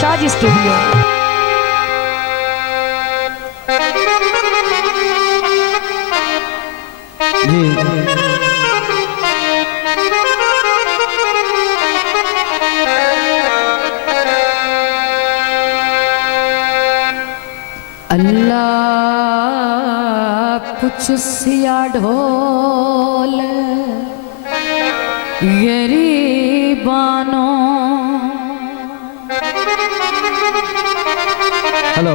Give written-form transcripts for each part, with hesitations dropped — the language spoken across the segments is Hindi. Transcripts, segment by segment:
शाहजी स्टूडियो। जी अल्लाह कुछ सिया ढोल गरीबानो। हेलो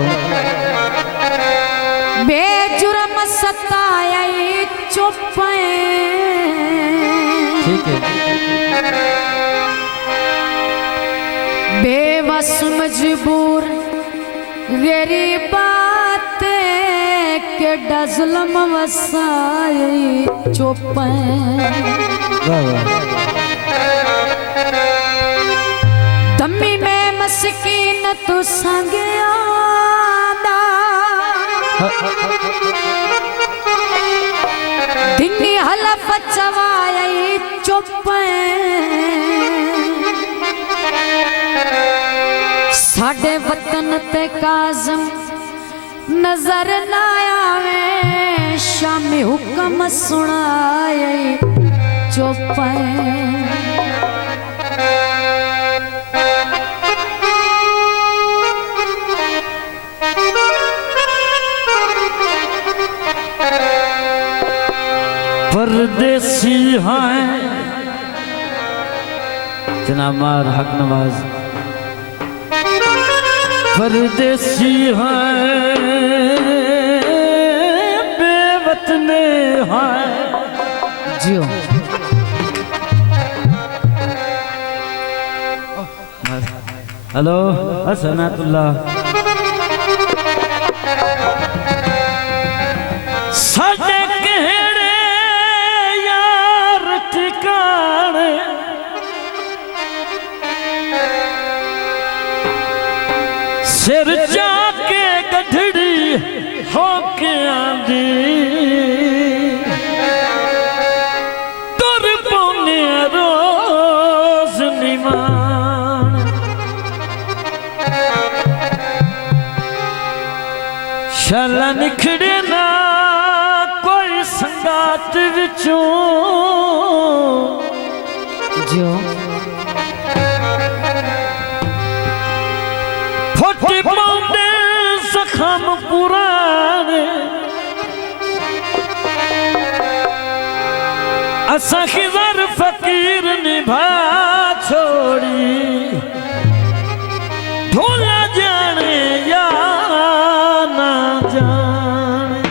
बेजुर्म सताया चुप ठीक है। बेबस मजबूर गरीबात के डजलम वसाए चुप वाह वाह तम्मी में मस्कीन तू संगया दिनी हलफ चवाई चुप साडे वतन ते काज़म नजर ना आवे शामी हुक्म सुनाए चुप परदेसी हैं जनाब मार हक नवाज। परदेसी हैं बेवतने हैं जियो हेलो हसनातुल्लाह साडे केड़े यार ठिकाने सिर जाके गठड़ी होके आंदी तुर पौने रोज निमान शाला निखड़े ना कोई संगात विचों जियो फटी पौंदे जख्म पुराने असा खिजर फकीर निभा छोड़ी ढोला जाने या ना जाने।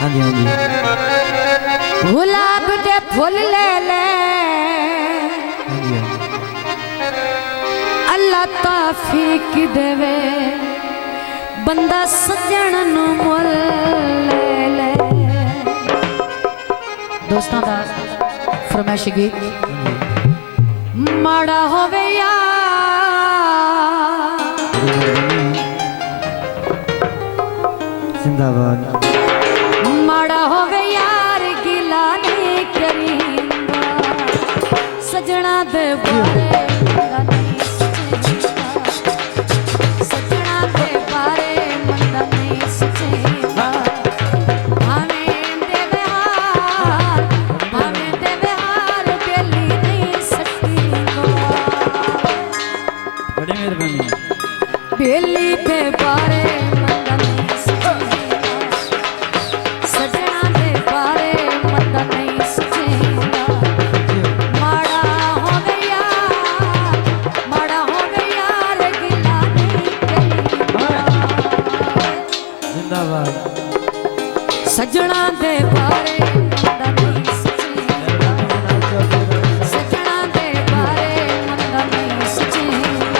हाँ जी हाँ जी गुलाब दे फूल ले ले हाँ जी हाँ जी। अल्लाह तौफीक देवे बंदा सजन नु मुल ले ले। दोस्तों दा फरमाइश गीत माड़ा होवे यार जिंदाबाद माड़ा होवे यार गिला नहीं करींदा सजना दे बारे मंदा नहीं सोचेंदा सजना दे बारे मंदा नहीं सोचेंदा भावें देवे हार बेली नहीं सकींदा बड़ी मेहरबानी बेली दे बारे मंदा नहीं सोचेंदा सजना दे बारे मंदा नहीं सोचेंदा माड़ा हो गया गिला नहीं करींदा जिंदाबाद सजना दे बारे मंदा नहीं सोचेंदा सजना दे बारे मंदा नहीं सोचेंदा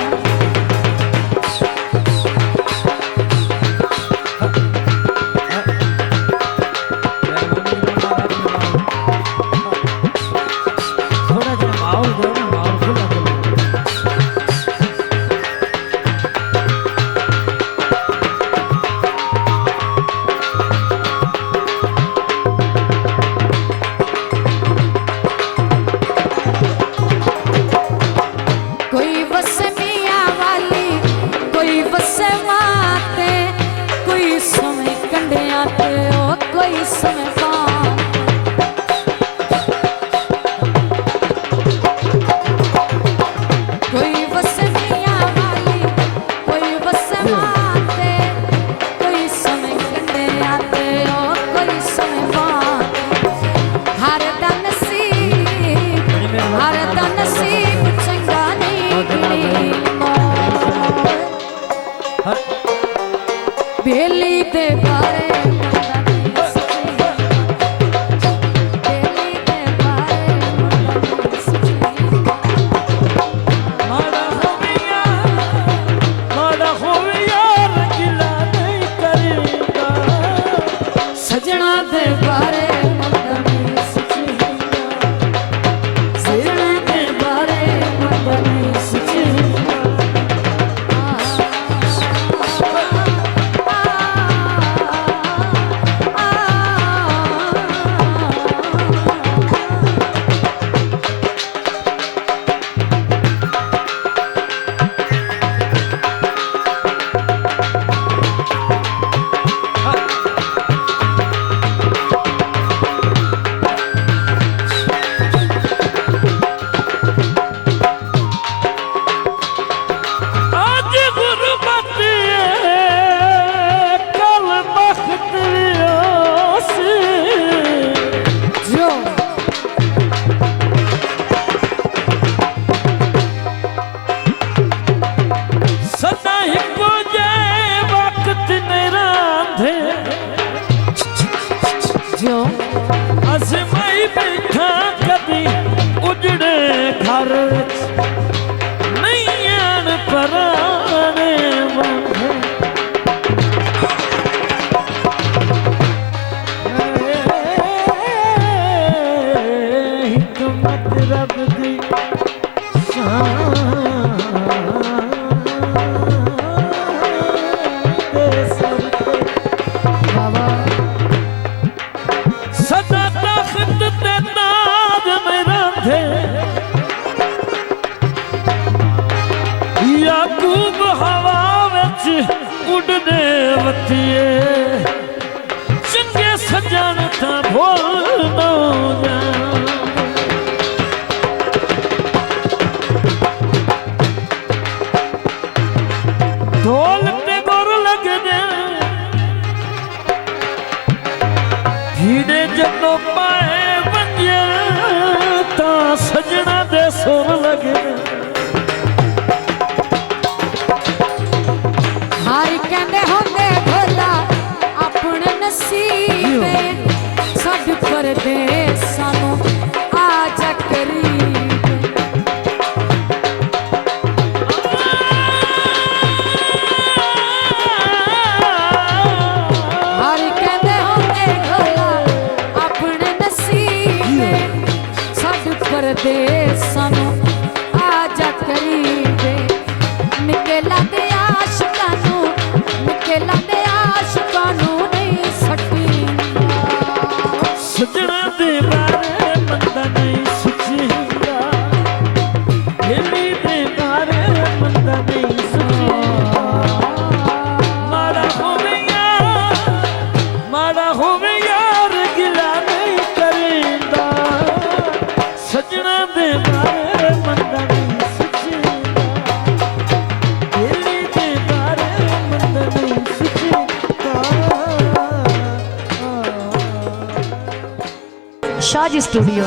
थोड़ा जरा माहौल दो ना माहौल खुला खुला बाबा सदा तख्त ते ताज में रंधे याकूब हवा विच उड़ने वतिए चंगे सजन तां भुल ना जान ढोल ते गुर लगदे धीरे जदों पाए वंजे तां सजना दे सुर लगदे हारी कहंदे होंदे भोला अपने नसीबे छड्ड परदेस सानू आ जा करीब हारी कहंदे होंदे भोला अपने नसीबे छड्ड परदेस सानू आ जा करीब निकला दे आशिकां नू निकला दे आशिकां नू नहीं सटींदा सजना दे बारे बंदा नहीं सोचेगा दिली दे बारे बंदा नहीं सोचेगा माड़ा होवे यार गिला नहीं करेंदा सजना दे बारे बंदा नहीं सोचेगा दिली दे बारे बंदा नहीं सोचेगा शाजी स्टूडियो।